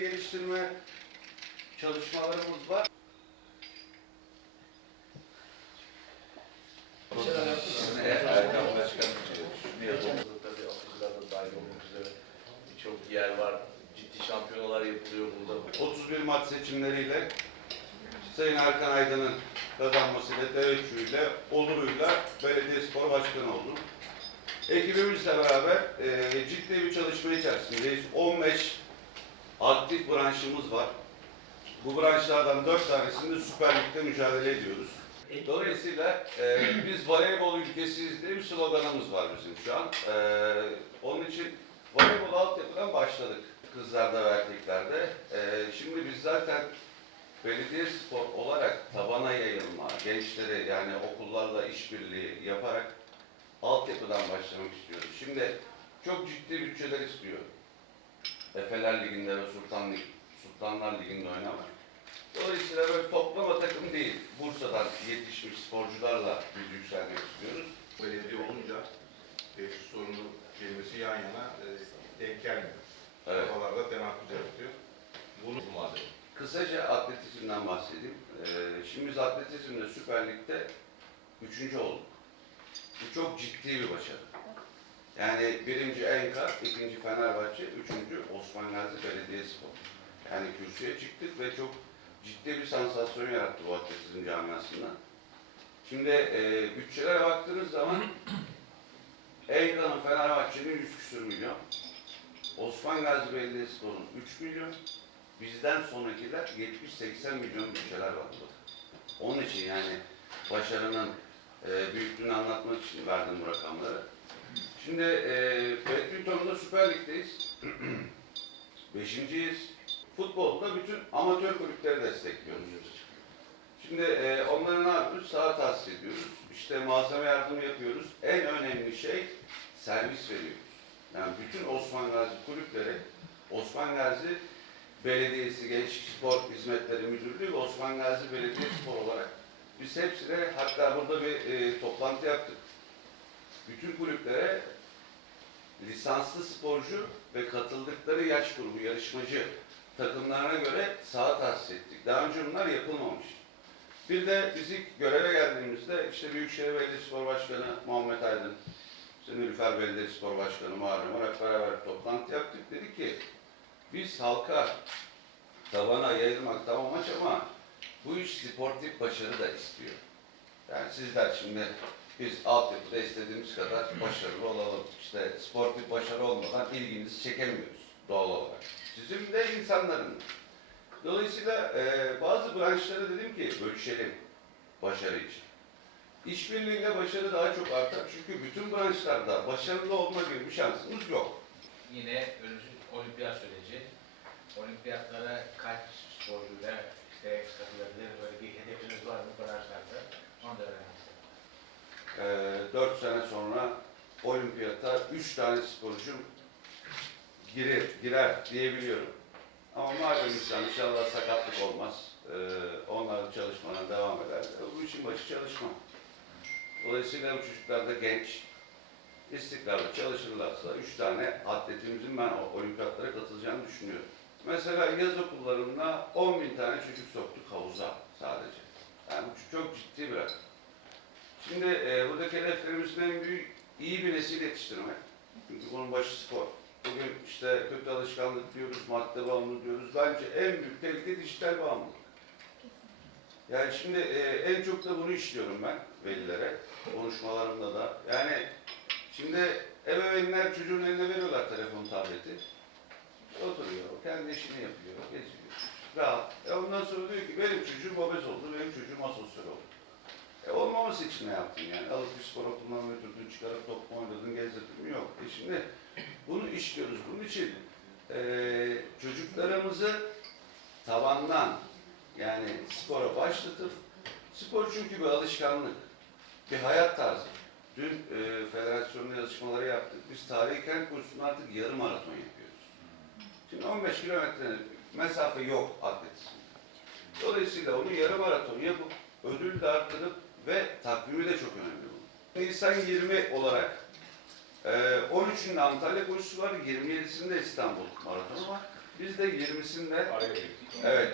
geliştirme çalışmalarımız var. Erkan dahil olmak üzere birçok yer var. Ciddi şampiyonalar yapılıyor burada. 31 Mart seçimleriyle Sayın Erkan Aydın'ın kazanmasıyla, teveccühüyle, oluruyla belediye spor başkanı oldum. Ekibimizle beraber e, ciddi bir çalışma içerisindeyiz. 15 aktif branşımız var. Bu branşlardan 4 tanesinde Süper Lig'de mücadele ediyoruz. Dolayısıyla e, biz voleybol ülkesiyiz diye bir sloganımız var bizim şu an. E, onun için voleybol altyapıdan başladık. Kızlarda ve erkeklerde. E, şimdi biz zaten belediye spor olarak tabana yayılma, gençleri yani okullarla işbirliği yaparak altyapıdan başlamak istiyoruz. Şimdi çok ciddi bütçeler istiyor. Efeler Ligi'nde ve Sultan Lig, Sultanlar Ligi'nde oynamak. Dolayısıyla böyle toplama takım değil. Bursa'dan yetişmiş sporcularla biz yükselmek istiyoruz. belediye olunca tesis sorunu kelimesi yan yana e, denk gelmiyor. Evet. Kafalarda tenakkuz yaratıyor. Bunu bu madde. Kısaca atletizmden bahsedeyim. Ee, şimdi biz atletizmde Süper Lig'de üçüncü olduk. Bu çok ciddi bir başarı. Yani birinci Enka, ikinci Fenerbahçe, üçüncü Osman Gazi Belediyespor. Yani kürsüye çıktık ve çok ciddi bir sansasyon yarattı bu atletizm camiasında. Şimdi e, bütçelere baktığınız zaman Enka'nın Fenerbahçe'nin 100 küsür milyon, Osman Gazi Belediyespor'un 3 milyon, bizden sonrakiler 70-80 milyon bütçeler var burada. Onun için yani başarının e, büyüklüğünü anlatmak için verdim bu rakamları. Şimdi e, badmintonda Süper Lig'deyiz. Beşinciyiz. Futbolda bütün amatör kulüpleri destekliyoruz. Şimdi e, onlara ne yapıyoruz? Saha tahsis ediyoruz. İşte malzeme yardımı yapıyoruz. En önemli şey servis veriyoruz. Yani bütün Osman Gazi kulüpleri Osman Gazi Belediyesi Gençlik Spor Hizmetleri Müdürlüğü ve Osman Gazi Belediye Spor olarak biz hepsine hatta burada bir e, toplantı yaptık. Bütün kulüplere lisanslı sporcu ve katıldıkları yaş grubu yarışmacı takımlarına göre saha tahsis ettik. Daha önce bunlar yapılmamış. Bir de biz ilk göreve geldiğimizde işte Büyükşehir Belediyespor Başkanı Muhammed Aydın, işte Nilüfer Belediyespor Başkanı Muharrem hep beraber toplantı yaptık. Dedik ki biz halka tabana yayılmak tamam amaç ama bu iş sportif başarı da istiyor. Yani sizler şimdi biz altyapıda istediğimiz kadar başarılı olalım. İşte sportif başarı olmadan ilginizi çekemiyoruz doğal olarak. Sizin de insanların. Dolayısıyla e, bazı branşları dedim ki bölüşelim başarı için. İşbirliğiyle başarı daha çok artar. Çünkü bütün branşlarda başarılı olma gibi bir şansımız yok. Yine olimpiyat süreci. Olimpiyatlara kaç sporcuyla işte katılabilir böyle bir hedefiniz var mı branşlarda? Onu da öğrenmek 4 sene sonra olimpiyata 3 tane sporcum girer, girer diyebiliyorum. Ama malum insan inşallah sakatlık olmaz. E, onların çalışmalarına devam eder. Bu işin başı çalışma. Dolayısıyla bu çocuklar da genç, istikrarlı çalışırlarsa 3 tane atletimizin ben olimpiyatlara katılacağını düşünüyorum. Mesela yaz okullarında 10 bin tane çocuk soktuk havuza sadece. Yani bu çok ciddi bir rakam. Şimdi e, buradaki hedeflerimizin en büyük iyi bir nesil yetiştirmek. Çünkü bunun başı spor. Bugün işte kötü alışkanlık diyoruz, madde bağımlılığı diyoruz. Bence en büyük tehlike dijital bağımlılık. Yani şimdi e, en çok da bunu işliyorum ben velilere, konuşmalarımda da. Yani şimdi ebeveynler çocuğun eline veriyorlar telefon, tableti. Oturuyor, kendi işini yapıyor, geziyor. Rahat. E ondan sonra diyor ki benim çocuğum obez oldu, benim çocuğum asosyal oldu. E olmaması için ne yaptın yani? Alıp bir spor okulundan götürdün, çıkarıp top mu oynadın, gezdirdin mi? Yok. E şimdi bunu işliyoruz. Bunun için e, çocuklarımızı tabandan yani spora başlatıp, spor çünkü bir alışkanlık, bir hayat tarzı. Dün e, federasyonla yazışmaları yaptık. Biz tarihi kent kursunda artık yarım maraton yapıyoruz. Şimdi 15 kilometre mesafe yok atletizmde. Dolayısıyla onu yarım maraton yapıp ödül de arttırıp ve takvimi de çok önemli bu. Nisan 20 olarak e, 13'ünde Antalya koşusu var, 27'sinde İstanbul maratonu var. Biz de 20'sinde Araya girdik. evet